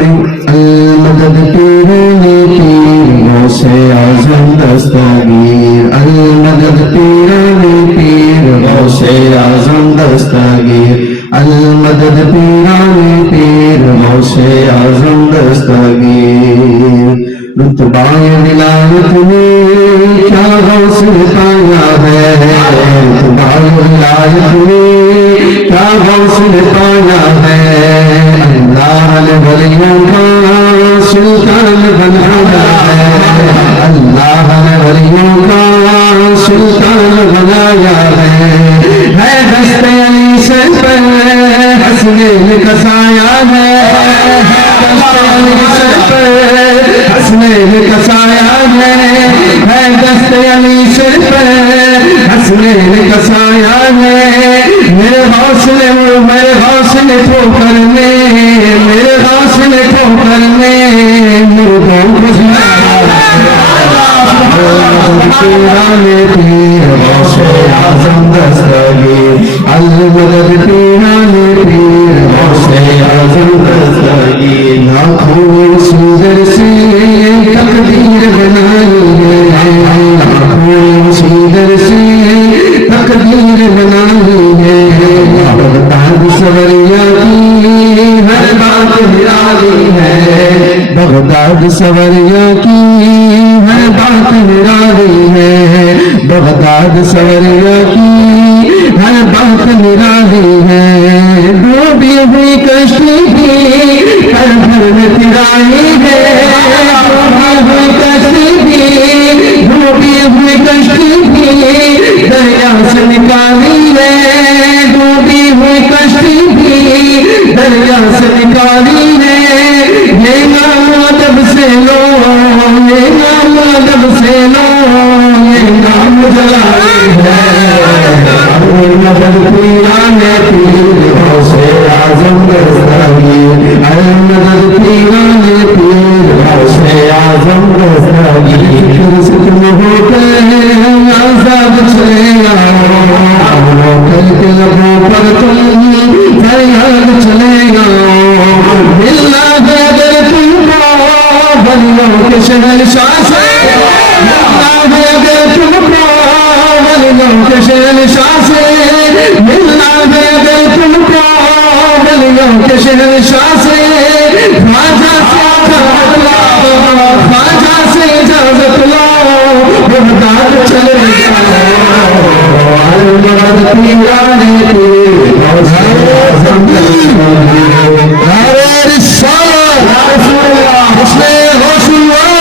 پڑھی المدد پیرانے پیر غوث اعظم دستگیر المدد پیرانے پیر غوث اعظم دستگیر المدد پیرانے پیر غوث اعظم دستگیر رتبہ ولایت میں کیا غوث نے پایا ہے رتبہ ولایت میں کیا غوث نے پایا ہے اللہ الولیوں کا سلطان بنایا ہے اللہ الولیوں کا سلطان بنایا ہے دست علی سے پر حسنین کا سایہ ہے دست علی سے پر حسنین کا سایہ ہے دست علی سے پر حسنین کا سایہ ہے میرے حوصلے ٹھوکر میں میرے حوصلے ٹھوکر میں مردوں کو پیرانے پیر غوث اعظم دستگیر المدد پیرانے پیر غوث اعظم دستگیر لاکھوں سیدر سے تقدیر بنائی ہے لاکھوں سیدر سے تقدیر بنائی ہے بغداد سوریا کی ہر بات نرالی ہے بغداد سوریا کی ہر بات نرالی ہے بغداد سوریا کی ہر بات نرالی ہے ڈوبی ہوئی کشتی کی ہر گھر میں ترائی ہے ڈوبی ہوئی کشتی کی ڈوبی ہوئی کشتی کی دریا سے نکالی ہے ڈوبی ہوئی کشتی کی دریا سے نکالی ہے یہ نام ادب سے لو یہ نام ادب سے لو یہ نام جلائی ہے المدد پیرانے پیر غوث اعظم دستگیر المدد پیرانے پیر غوث اعظم دستگیر سے تم ہو کر آزاد چلے آؤ کل کے لبوں پر تم فریاد چلے آؤ ملنا ہے اگر تم کو بلیوں کے شہنشاہ سے ملنا ہے اگر تم کو بلیوں کے شہنشاہ سے ملنا ہے اگر تم کو بلیوں کے شہنشاہ سے خواجہ سے اجازت لو خواجہ سے اجازت لو بغداد چلے المدد پیرانے پیر غوث اعظم دستگیر نعرہ رسالت حسن غوث اللہ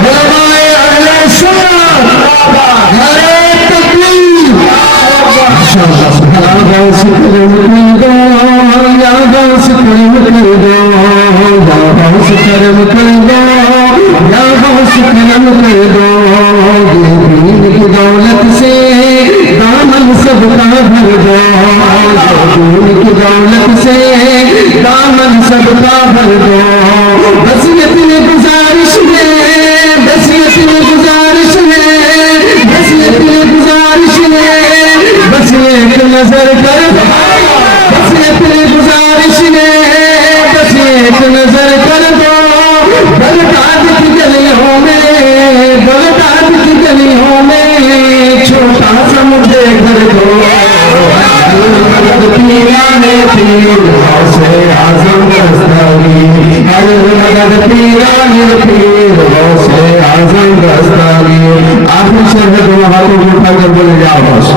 علماء اہل سنت نعرہ تکبیر ماشاءاللہ سبحان غوث کرم کر دو یا غوث کرم کر دو یا غوث کرم کر دو یا غوث کرم کر دو دین کی دولت سے دامن سب کا بھر دو دین کی دولت سے دامن سب کا بھر دو بس اتنی گزارش ہے بس اتنی گزارش ہے بس اتنی گزارش ہے بس ایک نظر کر دو بس اتنی گزارش ہے بس ایک نظر کر دو بغداد کی گلیوں میں بغداد کی گلیوں میں چھوٹا سا مجھے گھر دو المدد پیرانے پیر غوث اعظم دستگیر المدد پیرانے پیر غوث اعظم دستگیر آخر شہر دو ہاتھوں کو اٹھا کر بولے یا غوث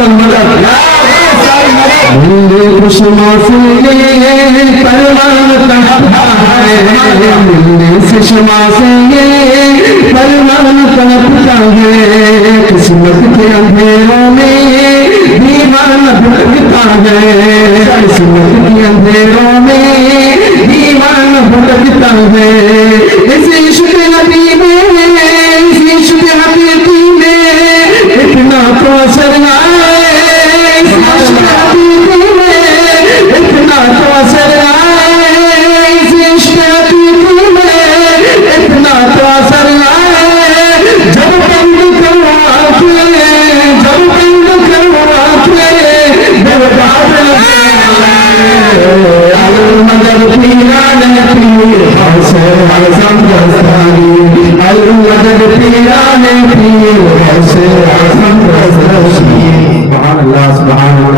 المدد ملے خوش موسم کے پروان تڑپتا ہے ملنے سے شما سے پروان تڑپتا ہے قسمت کے اندھیروں میں دیوان بھٹکتا ہے قسمت کے اندھیروں میں دیوان بھٹکتا ہے اس عشق نبی میں اس عشق حقیقی میں اتنا تو اثر آئے اس عشق حقیقی میں اتنا تو اثر آئے اس عشق حقیقی میں اتنا تو اثر آئے جب بند کرو آنکھیں جب بند کرو آنکھیں بغداد پیرانے پیر غوث اعظم رضا شیر. سبحان اللہ سبحان اللہ.